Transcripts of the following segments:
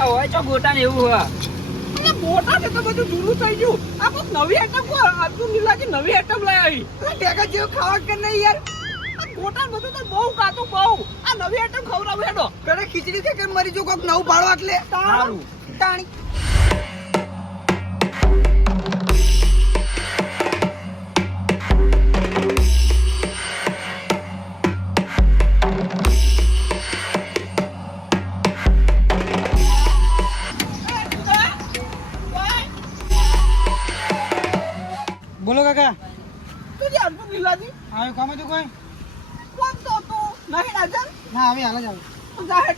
આ હોય ચો ગોટા ને એવું હોય. મોટા છે તો બધું જૂનું થઈ ગયું. આ કોક નવી આઈટમ કો અર્જુન લીલાજી નવી આઈટમ લઈ આવી. ટેકા જેવું ખાવા કે નહીં યાર? ગોટા બધું તો બહુ કાતું બહુ. આ નવી આઈટમ ખવડાવું હેડો. કરે ખીચડી કે કેમ મરી જો કોક નવું પાડવા એટલે? તારું તાણી. આવી હાલ જ આવે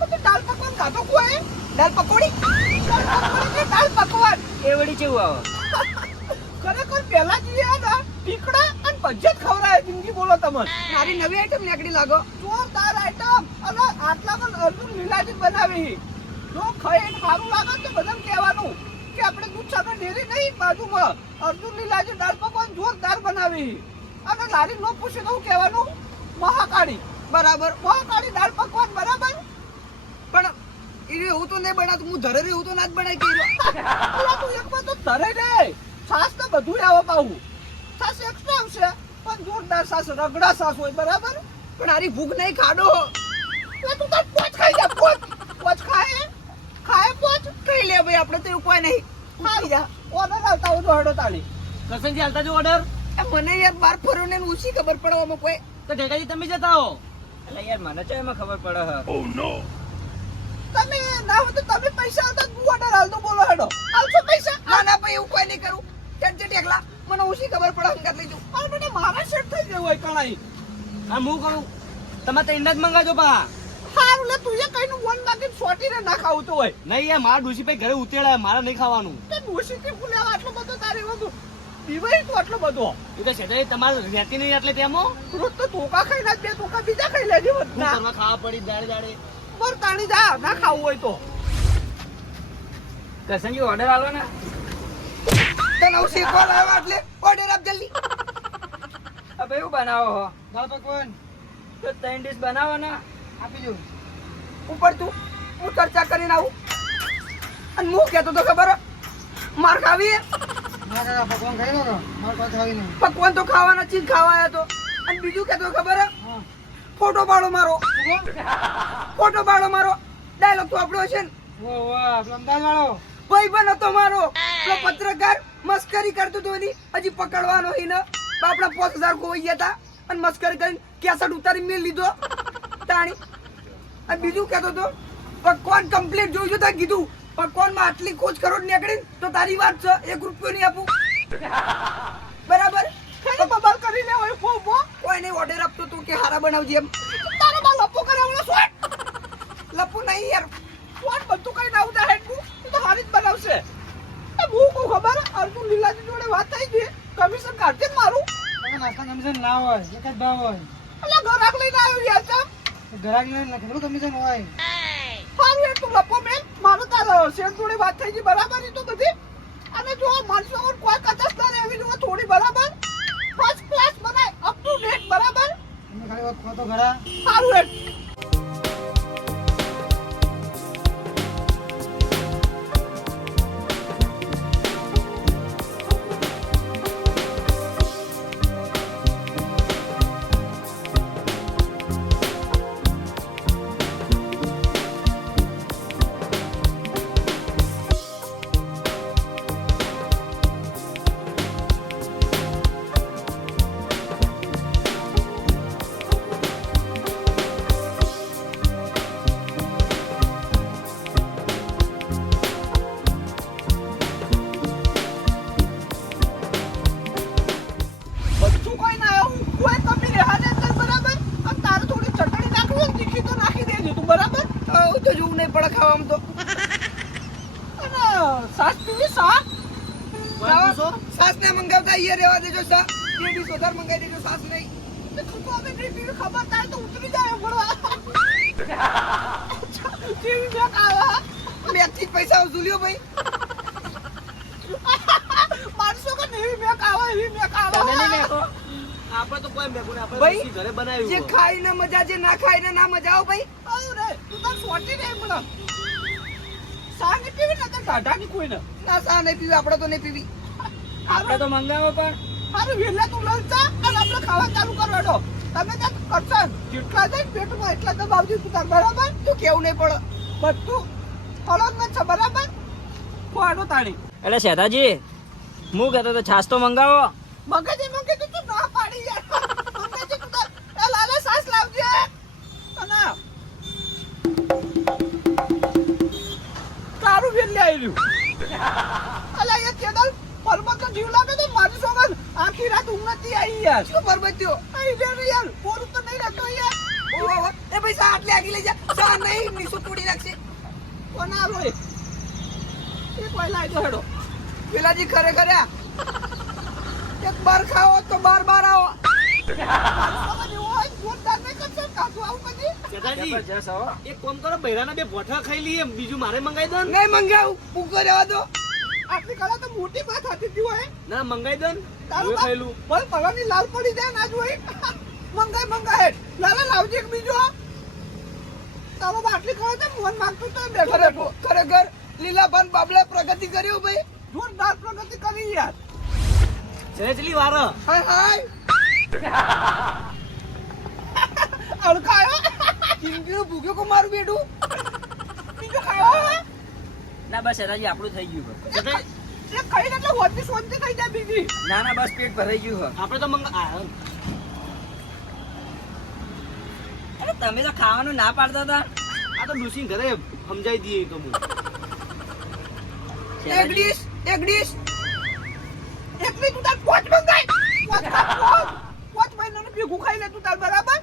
તું પકવાન ખાતો કોઈ દાળ પકોડી? દાલ પકવાન. એવડી જેવું આવે. ખરેખર પહેલા જે હતા ટીકડા અને પજ્જત ખવરાય જિંદગી બોલો તમે. મારી નવી આઈટમ નીકળી લાગો. જોરદાર આઈટમ અને આટલા પણ અર્જુન લીલાજી બનાવી. જો ખાઈ સારું લાગે તો બધાને કહેવાનું કે આપણે દૂધ સાગર ડેરી નહીં બાજુમાં અર્જુન લીલાજી દાળ પકવાન જોરદાર બનાવી. અને લારી નો પૂછે તો હું કહેવાનું? મહાકાળી. બરાબર? મહાકાળી દાળ પકવાન બરાબર? પણ એ હું તો નહીં બનાવતું હું ધરે હું તો ના જ બનાવી કે પેલા તું એક વાર તો ધરે રે સાસ તો બધું આવે પાવું છાસ એક્સ્ટ્રા આવશે. પણ જોરદાર સાસ રગડા સાસ હોય બરાબર? પણ આરી ભૂખ નહીં ખાડો. તું તાર પોચ ખાઈ જા પોચ. પોચ ખાય? ખાય પોચ? ખાઈ લે ભાઈ આપણે તો એવું કોઈ નહીં. ખાઈ જા. ઓર્ડર આવતા હોય તો હડો તાળી. કરશનજી હાલતા જો ઓર્ડર મને યાર બાર ફરો ને ઓછી ખબર પડે આમાં કોઈ તો ઠેકાજી તમે જતા હો. એટલે યાર મને ચો એમાં ખબર પડે હ. તમે ના હો તો તમે પૈસા હતા હું ઓર્ડર હાલ તો બોલો હેડો. આવશો પૈસા? ના ના ભાઈ એવું કોઈ નહીં કરું. ચટ ચટ એકલા મને ઓછી ખબર પડે અંગાત લઈ જાઉં. પણ મને મારા શર્ટ થઈ ગયો હોય કણાઈ. હા હું કરું? તમે તો ઈંડા જ મંગાજો પા હારું લે તું એ કઈનું વન નાખી સોટીને ના ખાવું તો હોય. નહીં યાર મારા ડોસી ભાઈ ઘરે ઉતેડા મારે નહીં ખાવાનું. તે ડોશીથી ફૂલ્યા આટલો બધો તારે બધું પીવાય તો આટલો બધો. એ તો શેઠાજી તમારે રહેતી નહીં એટલે તેમો રોજ તો ટોકા ખાઈ ના બે ટોકા બીજા ખાઈ લેજે શું ખાવા પડી દાડે દાડે. બર તાણી જા ના ખાવું હોય તો. કરશનજી ઓર્ડર આલો ને. તને હું શીખવા લાવ્યો એટલે ઓર્ડર આપ જલ્દી. અબે એવું બનાવો હો? દાળ પકવાન. તો ત્રણ ડીશ બનાવો ને. આપી દઉં. ઉપર તું હું ચર્ચા કરીને આવું. અને હું કહેતો તો ખબર હે? માર ખાવી હે? પકવાન તો ખાવાના ચીજ ખાવા આયા તો. અને બીજું કેતો ખબર હે? ફોટો પાડો મારો. ફોટો પાડો મારો. ડાયલોગ તો આપણો છે ને. ભાઈ પણ હતો મારો. પત્રકાર મસ્કરી કરતો હતો એની. હજી પકડવાનો એને ને. બાપડા પાંચ હજાર ખોવાઈ ગયા હતા અને મસ્કરી કરીને કેસેટ ઉતારી મેલ લીધો. તાણી. અને બીજું કહેતો તો ભગવાન કમ્પ્લીટ જોઈજો તો કીધું. પકવાનમાં આટલી કોચ કરોડ નીકળી તો તારી વાત છે એક રૂપિયો નહીં આપું. બરાબર? ખાલી બબાલ કરીને હોય ફો ફો કોઈ નહીં ઓર્ડર આપતો તું કે હારા બનાવજે એમ. તારો બા લપો કરે હમણાં સોટ લપુ નહીં યાર. સોટ બધું કઈ ના ઉતા હેડ તું તો હારી જ બનાવશે. એ હું કહું ખબર? અર્જુન લીલાજી જોડે વાત થઈ ગઈ. કમિશન કાઢજે મારું. નાસ્તા કમિશન ના હોય એક જ ભાવ હોય. એટલે ઘરાક લઈને આવ્યો યાર ચમ. ઘરાક લઈને કેટલું કમિશન હોય? સારું એ તું લપો શેઠ જોડે વાત થઈ ગઈ બરાબર? તો બધી? અને જો માણસો કોઈ કચાસ ના રહેવી જોઈએ થોડી બરાબર? ફર્સ્ટ ક્લાસ બનાય અપ ટુ ડેટ બરાબર? તમે ખાલી વાત તો ખરા. સારું પડે ખાવામાં તો. સાસ પીવી સા? સાસ ને મંગાવતા અહીંયા રહેવા દેજો સા. પીડી સોધાર મંગાવી દેજો સાસ નહીં. નહીં ખબર તારે તો ઉતરી જાય ભણવા કેવી બેક આવે? મેં થી પૈસા વસૂલ્યો ભાઈ. માણસો કે બેક આવે એવી આવે. નહીં મેકો આપણે તો કોઈ મેકું આપણે ભાઈ, ઘરે બનાવ્યું જે હોય. ખાઈને મજા જે ના ખાઈને ના મજા આવે ભાઈ. આવું સોટી નહીં મને સા નહીં પીવી ને તો ટાઢાની કોઈને. ના સા નહીં પીવી આપણે તો નહીં પીવી. આપણે તો મંગાવો પણ. હારું વેલા તું લઈ અને આપણે ખાવા ચાલુ કરવાનો તમે ત્યાં કરશો જેટલા જાય પેટમાં એટલા તો બાવજી તું તાર બરાબર? તું કેવું નહીં પડે? બધું હળદ છે બરાબર? ખોવાડો તાણી. એટલે શેતાજી હું કહેતો તો છાસ તો મંગાવો. મગજે મગજે તું તું ના પાડી યાર મગજે તું તાર એ લાલે સાસ લાવજે અને તારું વેલી આવ્યું અલા એ કેદલ પરમત તો જીવ લાગે તો મારી સોગન આખી રાત ઊંઘ નથી આવી યાર. શું બરબાદ થયો આઈ રે રે યાર પોરું તો નહીં રહેતો યાર. ઓહો એ ભાઈ સા આટલે આગી લઈ જા. સા નહીં નીસુ તોડી નાખશે. કોના આલો એ એક વાર લાઈ તો હેડો. પેલાજી ખરે ખરે એક બાર ખાઓ તો બાર બાર આવો. હોય જોરદાર નહીં કરશે? કાચું આવું કદી? હો. એક કામ કરો બૈરાના બે ભોઠા ખાઈ લઈએ બીજું મારે મંગાઈ દો નહીં મંગાવું પૂકો રહેવા દો. આટલી તો મોટી વાત હતી હતી હોય. ના મંગાઈ દો તારું હું પણ બસ લાલ પડી જાય ના જોઈ. મંગાય મંગાય. લાલા લાવજે એક બીજો. તારો આટલી ખાય તો મોન માંગતું તો બેઠો બેઠો. ખરેખર લીલાભાન બાબલે પ્રગતિ કર્યો ભાઈ. જોરદાર પ્રગતિ કરી યાર. ચલી વાર. હાય હાય. અડકાયો જિંદગીનું ભૂખ્યું કો મારું બેટું બીજું ખાયો? ના બસ શેઠાજી આપણું થઈ ગયું હવે. એ એટલે હોતી સોનતી થઈ જાય બીજી. ના ના બસ પેટ ભરાઈ ગયું હવે. આપણે તો મંગ અરે તમે તો ખાવાનું ના પાડતા હતા. આ તો ડુસી ઘરે સમજાઈ દઈએ તો હું. એક ડીશ એક ડીશ એકલી તું તાર પોચ ખા, પોચ પોચ મહિનાનું ભેગું ખાઈ લે તું તાર બરાબર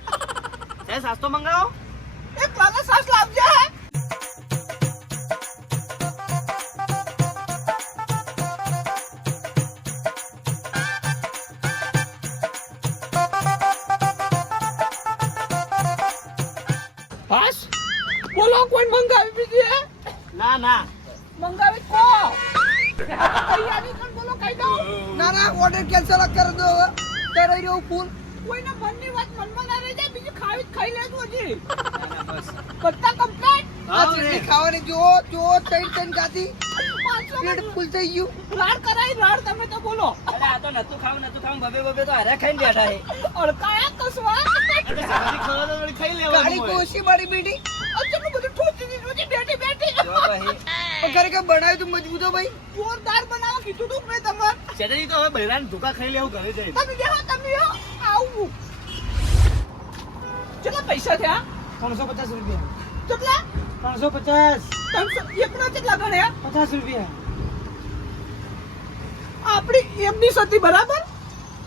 સાહેબ સાસ્તો મંગાવો. એ કાલે સાસ લાવજે. બસ બોલો કોઈ મંગાવી બીજી ના ના. મંગાવી કો. તૈયારી કર બોલો કઈ દો ના ના ઓર્ડર કેન્સલ કરી દો હવે. ત્યારે રહ્યો ફૂલ. કોઈને મનની વાત મનમાં ના રહી જાય બીજું ખાવી ખાઈ લેજો હજી. બધા કમ્પ્લીટ આ ચટણી ખાવાની જો જો ત્રણ ત્રણ ગાતી પેટ ફૂલ થઈ ગયું. રાડ કરાઈ રાડ તમે તો બોલો. અરે આ તો નતું ખાવ નતું ખાવ બબે બબે તો હારે ખાઈને બેઠા હે અડકાયા કસવા ખાવા તો ખાઈ લેવા ગાડી કોશી મારી બેટી. અચ્છા બધું ઠોકી દીધું છે બેઠી બેઠી ઘરે ખરેખર બનાવ્યું તું મજબૂતો ભાઈ. જોરદાર બનાવો કીધું તું મેં તમારે શેઠાજી તો હવે બૈરાન ધોકા ખાઈ લેવું ઘરે જઈને. તમે બેહો તમે બેહો આવું. કેટલા પૈસા થયા? ત્રણસો પચાસ રૂપિયા. કેટલા? ત્રણસો પચાસ. ત્રણસો? એકના કેટલા ગણ્યા પચાસ રૂપિયા. આપણી એમની સતી બરાબર?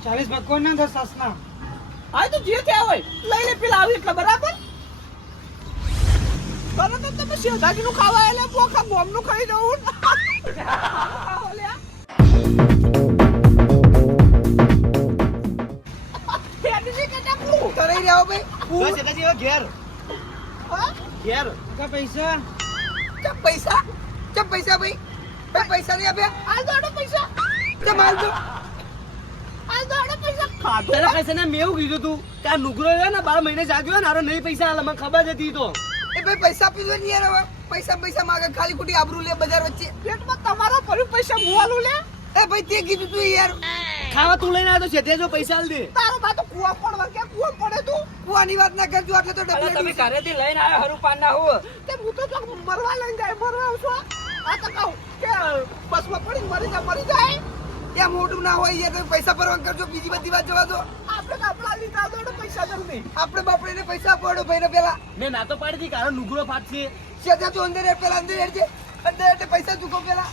ચાલીસ ભક્કો ના દસ સાસના હા તો જે થયા હોય લઈને પેલા આવી એટલે બરાબર? બરાબર તો તમે શેઠાજી નું ખાવા એટલે પોખા ગોમનું ખાઈ જવું. કે નહીં રહ્યા ભાઈ. બસ એટલે ઘેર. ઘેર. કા પૈસા? ચમ પૈસા? ચમ પૈસા ભાઈ? ભાઈ પૈસા નહીં આપે. આ દોડો પૈસા. ચમ હાલજો આ દોડો પૈસા. ખાધો. પૈસા ને મેં એવું કીધું તું કે આ નુકરો રહ્યો ને બાર મહિને જાગ્યો ને આરો નહીં પૈસા આલે મને ખબર જ હતી તો. એ ભાઈ પૈસા પીધો નહીં યાર હવે. પૈસા પૈસા માગે ખાલી ખોટી આબરૂ લે બજાર વચ્ચે. પેટમાં તમારા ફરી પૈસા મુવાલું લે? એ ભાઈ તે કીધું તું યાર. ખાવા તું લઈને આવ્યો તો જો પૈસા આલ દે. તારો બા તો કુવા પડવા ક્યાં કુવા પડે તું. કુવાની વાત ના કરજો એટલે તો ડબલ તમે ઘરે થી લઈને આવ્યો હરુ પાન ના હો તે હું તો ચોક મરવા લઈને જાય મરવા આવશો? છું આ તો કહું કે બસમાં પડી મરી જા મરી જાય. યા મોટું ના હોય એ પૈસા પરવાન કરજો બીજી બધી વાત જવા દો. આપણે કાપડા લીધા દોડો પૈસા જલ્દી આપણે બાપડે ને પૈસા પડો ભાઈ ને પેલા મેં ના તો પાડી દી કારણ નુગરો ફાટશે સેજા તો અંદર પેલા અંદર છે અંદર એટલે પૈસા ચૂકો પેલા.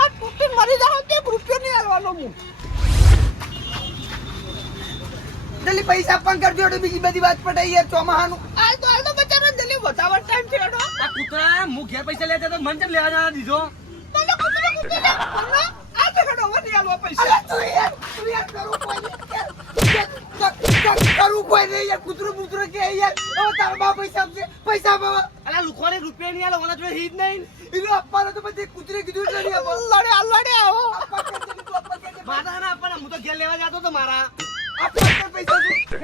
આ તૂટીને મરી જાવ તે રૂપિયો નહીં હાલવાનો હું? જલ્દી પૈસા પણ કરજો એટલે બીજી બધી વાત પટાઈ યાર ચોમાહાનું. હાલ તો હાલ તો બચારો જલ્દી વધારે ટાઈમ થયો આ કૂતરા હું ઘેર પૈસા લેતા તો મન કેમ લેવા જવા દીધો? મને કૂતરો કૂતરો આ તો ઘડો વધી હાલવા પૈસા. તું યાર તું યાર કરું કોઈ નહીં યાર. કરું કોઈ નહીં યાર. કૂતરું બૂતરું કે યાર. હવે તારા બા પૈસા આપશે પૈસા આપવા અલા લુખવાને રૂપિયા નહીં આલે ઓલા જોડે હિત નહીં. એનો આપવાનો તો પછી કૂતરે કીધું નહીં લડે લડે આવો. છે, છે. માતા ના આપવાના હું તો ઘેર લેવા જતો તો મારા.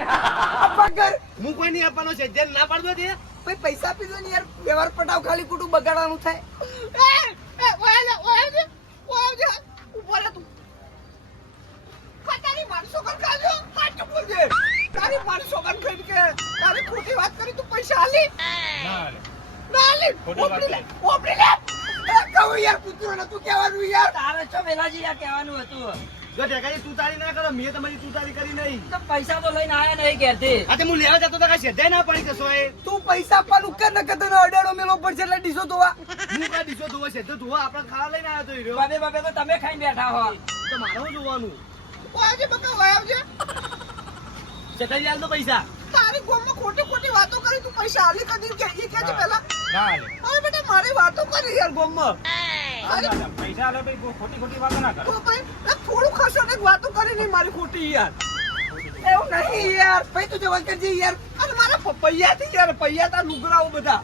પૈસા કર હું કોઈ નહીં આપવાનો છે. જેમ ના પાડવા દે ભાઈ પૈસા આપી દો ને યાર. વ્યવહાર પટાવ ખાલી કુટું બગાડવાનું થાય. એ, ઓય લે, ઓય ઓય તું. તારી ખાજો? તારી કે તારી ખોટી વાત કરી તું પૈસા આલી? ના આલી. ઓપડી લે, ઓપડી લે. કહું યાર કૂતરો નતું કહેવાનું યાર. તારે છો વેલાજી આ કહેવાનું હતું? જો ઢેકાજી તું ના કરો મેં તમારી તું કરી નહીં. તો પૈસા તો લઈને આયા નહીં ઘેરથી. આ તે હું લેવા જતો તો કાંઈ ના પડી જશો એ. તું પૈસા આપવાનું કર ન કર તને અડાડો મેલો પડશે એટલે ડીસો ધોવા. હું કા ધોવા શેઠો ધોવા આપણે ખાવા લઈને આવ્યો તો હીરો. બાબે બાબે તો તમે ખાઈને બેઠા હો. તો મારે જોવાનું? બકા ઓય આવજે. શેઠાઈ હાલ તો પૈસા. તારી ગોમમાં ખોટી ખોટી વાતો કરી તું પૈસા આલી કદી કે એ કે પહેલા. ના હવે બેટા મારી વાતો કરી યાર ગોમમાં. અરે પૈસા. આલો ભાઈ ખોટી ખોટી વાતો ના તો આ થોડું ખસો ને વાતો કરી નહીં મારી ખોટી યાર એવું નહીં યાર ભાઈ તું જવા કરજે યાર અને મારા પપૈયા થી યાર પૈયા તા લુગડાઓ બધા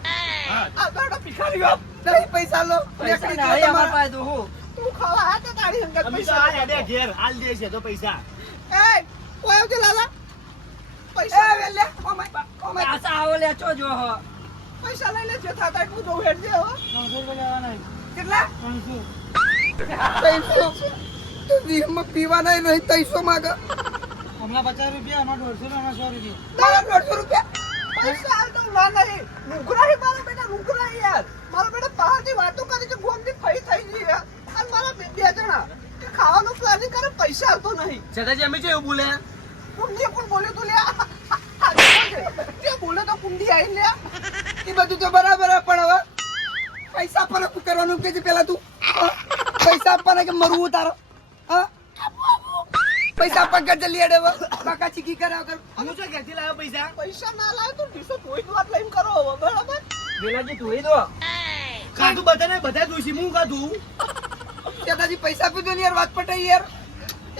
આ દાડા ભિખારીઓ નહીં પૈસા લો પૈસા નીકળી ના જાઓ અમાર પાસે તો હું તું ખાવા આ તે તારી હંગત પૈસા આ હેડે ઘેર હાલ દે છે તો પૈસા એ ઓય આવજે લાલા પૈસા વેલે ઓ માય ઓ માય આવો લે છો જો હો. પૈસા લઈ લેજો થતા એટલું જવું હેડજે હો ત્રણસો રૂપિયા લેવાના કેટલા ત્રણસો ત્રણસો તું વીમમાં પીવાના નહીં ત્રણસો માંગે હમણાં પચાસ રૂપિયા હમણાં દોઢસો ને હમણાં સો રૂપિયા મારા દોઢસો રૂપિયા પૈસા હાલ તો ના નહીં લુગડા હી મારા બેટા લુગડા હી યાર મારા બેટા બહારથી વાતો કરી છે ગોમની ફઈ થઈ ગઈ યાર અને મારા બે જણા કે ખાવાનું પ્લાનિંગ કરે પૈસા આવતો નહીં શેઠાજી અમે એવું બોલે કુંડી કોણ બોલ્યો તું લે બોલે તો કુંડી આવી લે એ બધું તો બરાબર હે, પણ હવે પૈસા આપવાના શું કરવાનું કે પેલા તું? પૈસા આપવાના કે મરવું તારો? હા? પૈસા આપવા કર જલ્દી હવે. બાકા ચીકી કરાવ કર હું શું ઘેરથી લાવ્યો પૈસા? પૈસા ના લાવે તો દીસો ધોઈ વાત લઈને કરો હવે, બરાબર? વેલાજી ધોઈ દો. કાઢું બધાને બધા જોઈશી હું કાઢું દાદાજી પૈસા આપી દો ને યાર વાત પટાઈ યાર.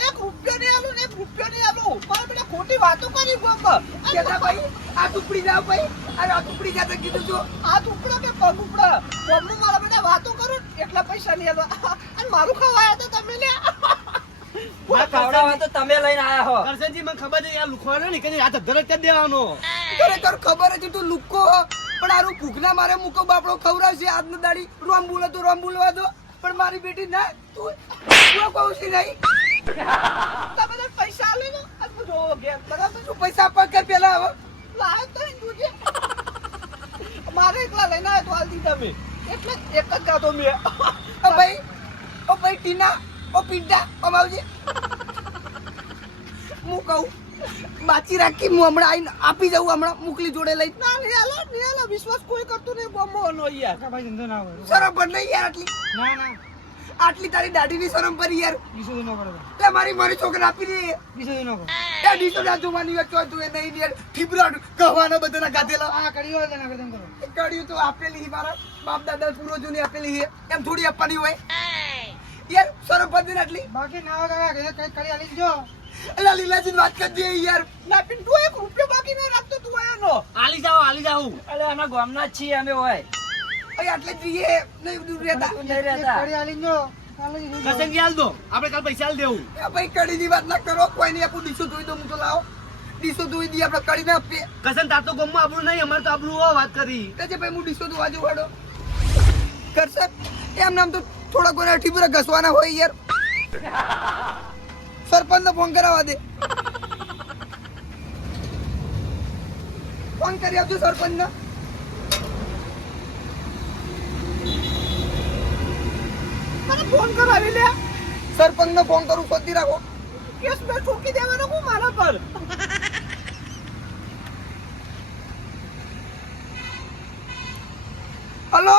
એક રૂપિયો નહીં આલું ને એક રૂપિયો નહીં આલું. મારા બેટા ખોટી વાતો કરી કેતા ભાઈ આ ટુકડી જાવ ભાઈ. અરે આ ટુકડી જાતે કીધું છું હાથ ઉપડો કે પગ ઉપડો? ગોમમાં મારા બેટા વાતો કરો એટલા પૈસા નહીં આલવા. અને મારું ખવાયા તો તમે લે. આ ખવડાવવા તો તમે લઈને આયા હો. કરશનજી મને ખબર છે યાર લુખવાનો ને કે હાથ અધર જ દેવાનો. ખરેખર ખબર હતી તું લુક્કો પણ આરું ભૂખના મારે મૂકો બાપડો ખવડાવશે આજનો દાડી રોમ બોલો તો રોમ બોલવા દો પણ મારી બેટી ના તું તું કહું છું નહીં? તમે તો પૈસા ને. આ તો જોવો બરાબર? તું પૈસા પકડ પેલા હવે? લાવે તો જોજે મારે એકલા લઈને આવ્યો તો હાલ દીધા મેં એટલે એક જ ગાતો મેં. ઓ ભાઈ ઓ ભાઈ ટીના ઓ પિંડા ઓ માવજી હું કહું બાચી રાખી હું હમણાં આવીને આપી જાઉં હમણાં મોકલી જોડે લઈ ના નહીં આલો વિશ્વાસ કોઈ કરતું નહીં યાર. ધંધો ના હોય. શરમ નહીં યાર આટલી. ના ના. આટલી તારી દાઢીની શરમ પર યાર. બીસો ન કરો તે મારી મારી છોકરા આપી દે. બીસો ન કરો એ બીસો ના જોવાની વાત તો તું એ નહીં યાર ઠીબરાડ કહેવાના બધાના ગાધેલા. આ કડીઓ હોય ના કરતા કરો. કડીઓ તો આપેલી મારા બાપ દાદા પૂરો જૂની આપેલી છે એમ થોડી આપવાની હોય. યાર શરમ પર દે આટલી. બાકી ના હોય કાકા કઈ કઈ કડી આલી જો અલા લીલાજી વાત કરી દે યાર. ના તું એક રૂપિયો બાકી નહીં રાખતો તું આયાનો આલી જાઓ આલી જાઓ. અલે અમે ગામના છીએ અમે હોય. આટલે જ નહીં રહેતા. નહીં રહેતા. કડી આલી જો. કાલે જ જોજો. કરશનજી હાલ દો આપણે કાલ પૈસા હાલ દેવું. ભાઈ કડીની વાત ના કરો. કોઈ નહીં આપું ડીસો ધોઈ દો હું તો લાવો. ડીસો ધોઈ દી આપણે કડી ના આપીએ. કસન તાર ગમમાં આપણું નહીં અમારે તો આપણું વાત કરી. તે ભાઈ હું ડીસો ધોવા જવું કરશે? એમ નામ તો થોડા કોઈને ઠીબરા ઘસવાના હોય યાર. સરપંચને ફોન કરાવવા દે. ફોન કરી આપજો સરપંચને. ફોન કરાવી લે. સરપંચને ફોન કરું શોધી રાખો. કેસ મેં ઠોકી દેવાનો હું મારા પર? હલો?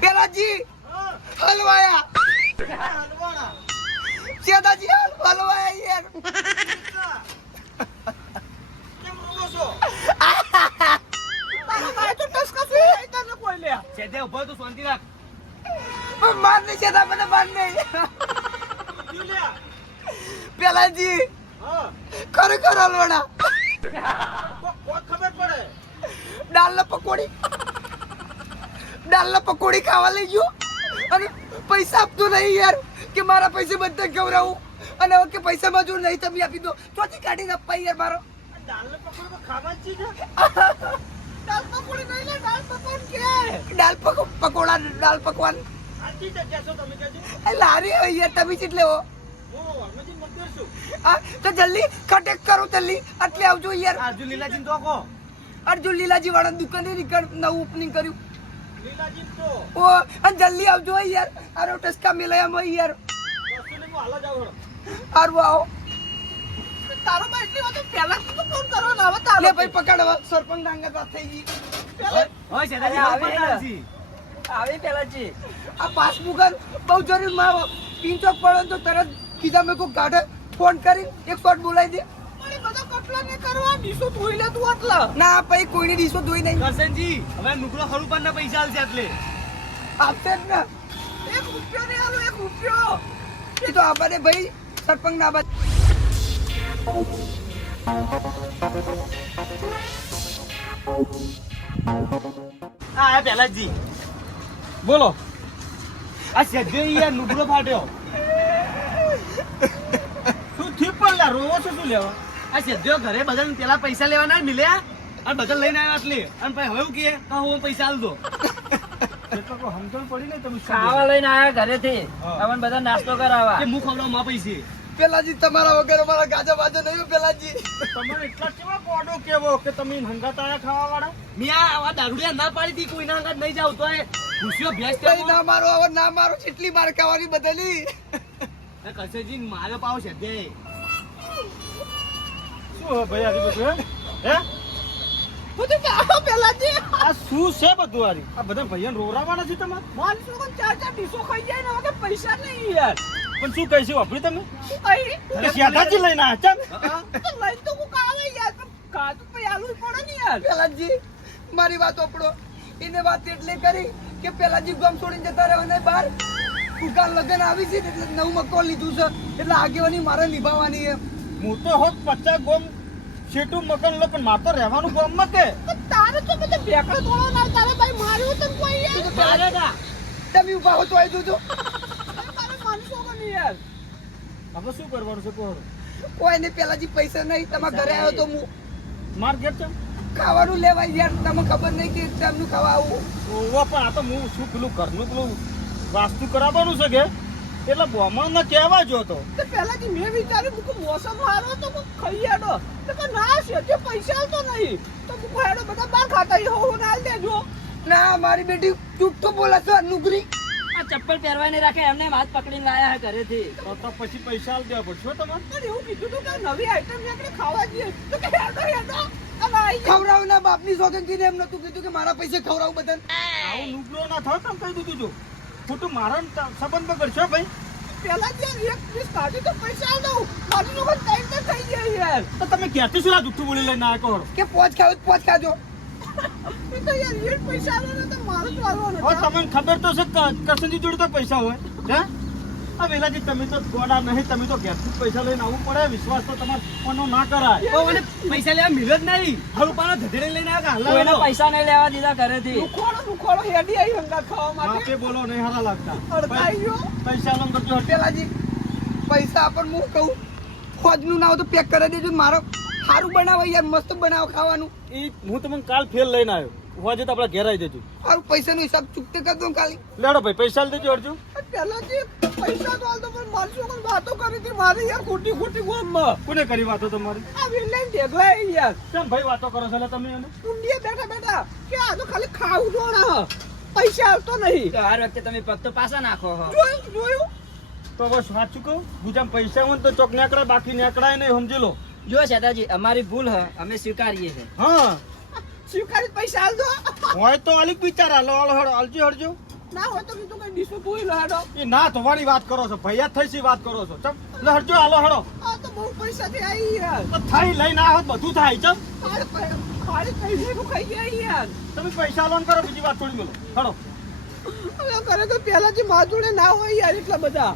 પેલાજી હલવાયા. ચેતાજી હલવાયા યાર. આ ભાઈ તો ટસકા છે તને કોઈ લે. શેઠે ઊભો તો શાંતિ રાખ. પણ માર નહીં ચેતા મને માર નહીં? પેલાજી હા ખરેખર હલવાના. ખબર પડે દાલના પકોડી. દાલના પકોડી ખાવા લઈ ગયો. અને પૈસા આપતો નહીં યાર કે મારા પૈસે બધા રહું અને હવે કે પૈસા મજૂર નહીં તમે આપી દો. ચોથી કાઢીને અપાઈ યાર મારો. દાલને પકોડી ખાવા જ છે દાલ પકોડી નહીં દાલ પકોડ કે. દાલ પકોડા દાલ પકવાન. આજી જગ્યા છો તમે કહેજો લારી હોય તમે ચીટલે હો. તો જલ્દી કટેક કરો જલ્દી. એટલે આવજો યાર. આજુ લીલાજી તો અર્જુન લીલાજી વાળા દુકાને નીકળ નવું ઓપનિંગ કર્યું. લીલાજી તો. ઓ અને જલ્દી આવજો યાર. આરો ટસકા મેલાયા માં યાર. હળો આવો. તારો ભાઈ એટલી વાત પહેલા તો ફોન કરવાનો હવે તારો ભાઈ પકડવા સરપંચ ડાંગર વાત થઈ ગઈ. પહેલા હોય છે. અરે આવે ને. દાદાજી આવી પેલા જી. આ પાસબુક બહુ જરૂરમાં પિંચોક પડે તો તરત કીધા મેં કોઈ ગાઢે ફોન કરી એક શોટ બોલાવી દે. પણ ને કરવા ડીસો ધોઈ લે તું આટલા. ના ભાઈ કોઈની ડીશો ધોઈ નહીં. કરશનજી હવે નુકરો ખરું પર પૈસા આલશે એટલે આપશે જ ને. એક રૂપિયો ને આલો એક રૂપિયો. એ તો આબાને ભાઈ સરપંચ ના હા આ પહેલાજી બોલો. આ સજ્જે યાર નુકરો ફાટ્યો. શું પણ રોવો છો શું લેવા? આ સજ્જો ઘરે બધાને પેલા પૈસા લેવાના મિલ્યા? અને બધા લઈને આવ્યા એટલે અને પછી હવે એવું કહે કે હું પૈસા આલ દો સમજણ પડી ને તમે ખાવા લઈને આયા ઘરેથી. હા. અમને બધા નાસ્તો કરાવવા. કે હું ખવડાવું માં પૈસે. પેલાજી તમારા વગર અમારા ગાજા બાજા નહીં પેલાજી. તમારે એટલા કેવા કોડો કેવો કે તમે હંગાત આયા ખાવા વાળા મિયા આવા દારૂડિયા ના પાડી હતી કોઈના હંગાત નહીં જાવ તો એ ખુશીઓ ભેસ કે ના મારો હવે ના મારો કેટલી માર ખાવાની બદલી. કસેજી મારે પાવ છે દે. શું ભાઈ આ બધું હે? બધું કાઢો પેલાજી. આ શું છે બધું આરી? આ બધા ભાઈઓ રોરાવાના છે તમારે? માણસો લોકો ચાર ચાર ડીસો ખાઈ જાય ને હવે પૈસા નહીં યાર. પણ શું કહીશું વાપરી તમે? શું કહી અરે શ્યાદાજી લઈને આ ચમ તો લઈ તો હું કાવે યાર? કાતું પછી આલુ પડે ને યાર. પેલાજી મારી વાત ઓપડો એને વાત એટલે કરી કે પેલાજી ગમ છોડીને જતા રહેવાના બહાર. દુકાન લગન આવી છે એટલે નવું મકો લીધું છે. એટલે આગેવાની મારે નિભાવવાની એમ. હું તો હોત પચાસ ગોમ છેટું મકાન લો પણ માતો રહેવાનું રહેવાનું ગોમમાં કે? તારે તો બધે ભેગા થોડો ના તારે ભાઈ માર્યો તને કોઈ યાર તમે ઊભા હો તો આવી દો તારે માનશો કે નહીં યાર હવે શું કરવાનું છે કહો. કોઈ ને પેલાજી પૈસા નહીં તમારા ઘરે આવ્યો તો હું માર ઘેર છે? ખાવાનું લેવાય યાર તમને ખબર નહીં કે તેમનું ખાવા આવું. ઓવા પણ આ તો હું શું પેલું ઘરનું પેલું વાસ્તુ કરાવવાનું છે કે? એટલે બ્રાહ્મણને કહેવા જો તો. પેલા પહેલાથી મેં વિચાર્યું કે મોસમ સારો તો ખાઈ હેડો તો કે ના છે જે પૈસા તો નહીં. તો હું હેડો બધા બાર ખાતા હો હું ના દેજો. ના મારી બેટી જુઠ્ઠું બોલે છે નુગરી આ ચપ્પલ પહેરવા નહીં રાખે એમને હાથ પકડીને લાયા હે ઘરેથી. તો તો પછી પૈસા આલ દેવા પડશે તમારે? પણ એવું કીધું તું કે નવી આઈટમ છે આપણે ખાવા જઈએ. તો કે હેડો. ખવડાવ ના બાપની શોખન કીધે એમ નતું કીધું કે મારા પૈસે ખવડાવું બધાને. આવું નુકરો ના થાવ તમે કહી દીધું જો ખોટું મારા ને સંબંધ બગડશો ભાઈ. પહેલા જે એક પીસ કાઢી તો પૈસા આલ દઉં. મારી ટાઈમ તો થઈ ગયો યાર. તો તમે ક્યાંથી શું આ જુઠ્ઠું બોલી લઈને આવ્યા કહો? કે પોચ ખાવ પોચ ખાજો. પૈસા આલો ને તો મારું જ વાળવાનું હવે તમને ખબર તો છે કે જોડે તો પૈસા હોય હે? આ વેલાજી તમે તો ગોડા નહીં તમે તો ઘેરથી પૈસા લઈને આવવું પડે વિશ્વાસ તો તમારે કોનો ના કરાય. તો મને પૈસા લેવા ધધડે લઈને આવ્યા પૈસા નહીં દીધા ઘરેથી. લુખોડો લુખોડો હેડી આવી હંગા ખાવા માટે. આપે બોલો નહીં હારા લાગતા. પૈસા લમ કરજો હટે પૈસા પણ હું કહું ખોજનું ના હોય તો પેક કરી દેજો મારો. સારું બનાવો યાર મસ્ત બનાવો ખાવાનું. એ હું તમને કાલ ફેલ લઈને આવ્યો. હોવા તો આપણે ઘેર આવી જજો. સારું પૈસાનો હિસાબ ચૂકતે કર દઉં ખાલી લેડો ભાઈ પૈસા લઈ દેજો અર્જુ પહેલા જે પૈસા તો આલતો પણ મારી લોકો વાતો કરી હતી મારી યાર ખોટી ખોટી ગોમમાં. કોને કરી વાતો તમારી? આ વિલેન ઢેગલાય યાર. કેમ ભાઈ વાતો કરો છો તમે એને? કુંડીએ બેઠા બેઠા કે આ તો ખાલી ખાવું જોણા પૈસા આવતો નહીં. તો હર વખતે તમે પગ તો પાછા નાખો હો. જોયું જોયું. તો બસ સાચું કહું ગુજામ પૈસા હોય ને તો ચોક નીકળાય બાકી નેકળાય નહીં સમજી લો. જો શેતાજી અમારી ભૂલ હ અમે સ્વીકારીએ છીએ હા. સ્વીકારી પૈસા આલ દો. હોય તો અલગ બિચારા લો અલ હળ હાલજી હળજો ના હોય તો કીધું કઈ ડીસો ધોઈ લો એ ના તમારી વાત કરો છો ભૈયા થઈ સી વાત કરો છો. ચમ લે હળજો હાલો હળો આ તો બહુ પૈસા થી આવી યાર. તો થઈ લઈને આવત તો બધું થાય ચમ. મારે પૈસા નું ખાઈ ગયા યાર. તમે પૈસા લોન કરો બીજી વાત થોડી બોલો. હળો અરે કરે તો પહેલા જે માજુડે ના હોય યાર એટલા બધા.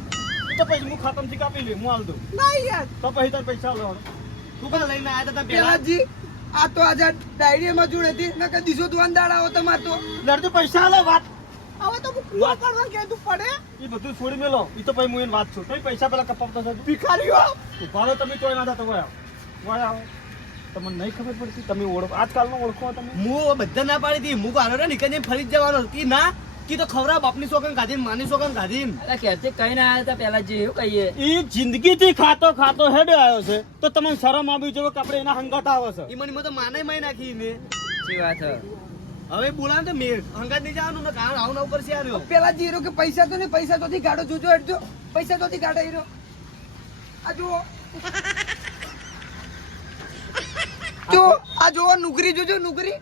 તો પછી હું ખાતમથી કાપી લે હું હાલ દઉં. ના યાર. તો પછી તાર પૈસા લો હળો તું લઈને આવ્યા હતા પેલાજી આ તો આજે ડાયરીમાં જોડે હતી. નકર દીસો દુવાન દાડા આવો તો. લડજો પૈસા હાલો વાત. હવે તો હું કુવા કરવા કહેતું પડે? એ બધું છોડી મેલો. એ તો પછી હું એને વાત છું તો પૈસા પેલા કપાવતા થતું ભિખારીઓ તમે તોય ના થતો વયા વયા આવો. તમને નહીં ખબર પડતી? તમે ઓળખો આજકાલનો ઓળખો તમે. હું બધા ના પાડી હતી. હું આનો નીકળીને ફરી જવાનો. કે ના કી તો ખવરા બાપની સોગન ખાધીન માની સોગન ખાધીન અલા ઘેરથી કઈ ના આવ્યા હતા પેલા જે એવું કહીએ. એ જિંદગીથી ખાતો ખાતો હેડે આવ્યો છે. તો તમને શરમ આવી જોઈએ કે આપણે એના હંગાટ આવે છે? ઈ મને તો માને માઈ નાખી ને શું વાત? હવે બોલાવે તો મેં હંગાત નહીં જવાનું ને કારણ આવું ઉપર કરશે આવ્યો પેલા જીરો કે પૈસા તો ને પૈસા તોથી ગાડો જોજો હેડજો. પૈસા તોથી ગાડો હીરો. આ જુઓ. જો આ જુઓ નુકરી જોજો નુકરી.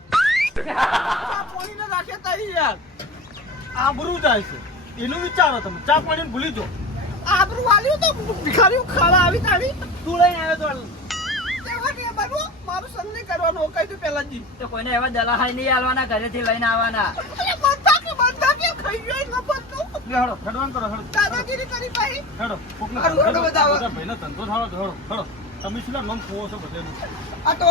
આ પોણીને રાખે તઈ યાર. આબરૂ જાય છે. એનું વિચારો તમે. ચા પાણીને ભૂલી જો આબરૂ વાલ્યું તો ભિખારીઓ ખાવા આવી તાણી તું લઈને આવ્યો તો કેવા મારું સંગ નહીં કરવાનું. કહી દઉં પેલા જી. તો કોઈને એવા દલાહાઈ નહીં આવવાના ઘરેથી લઈને આવવાના. બધા કે બધા કે? ખાઈ ગયો ન પતતું લે હેડો હેડવાન કરો હેડો દાદાગીરી કરી પાહી હેડો કોકને હારું, હેડો હેડો, બતાવો. બધા ભાઈનો ધંધો થાવો હેડો હેડો. તમે શું નામ ખોવો છો બધાનું? આ તો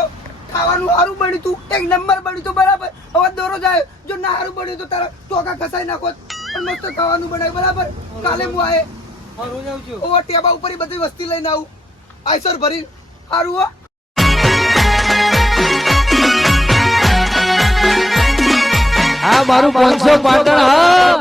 ખાવાનું સારું બન્યું તું. એક નંબર બન્યું તું બરાબર. હવે દોરો જાય. જો ના સારું બન્યું તો તારા ટોકા ખસાઈ નાખો. પણ મસ્ત ખાવાનું બનાવ્યું બરાબર? કાલે હું આયે. હું રોજ આવું છું. ઓવા ટેબા ઉપર બધી વસ્તી લઈને આવું. આઈસર ભરી સારું હો. આ મારું પાંચસો પાટણ હા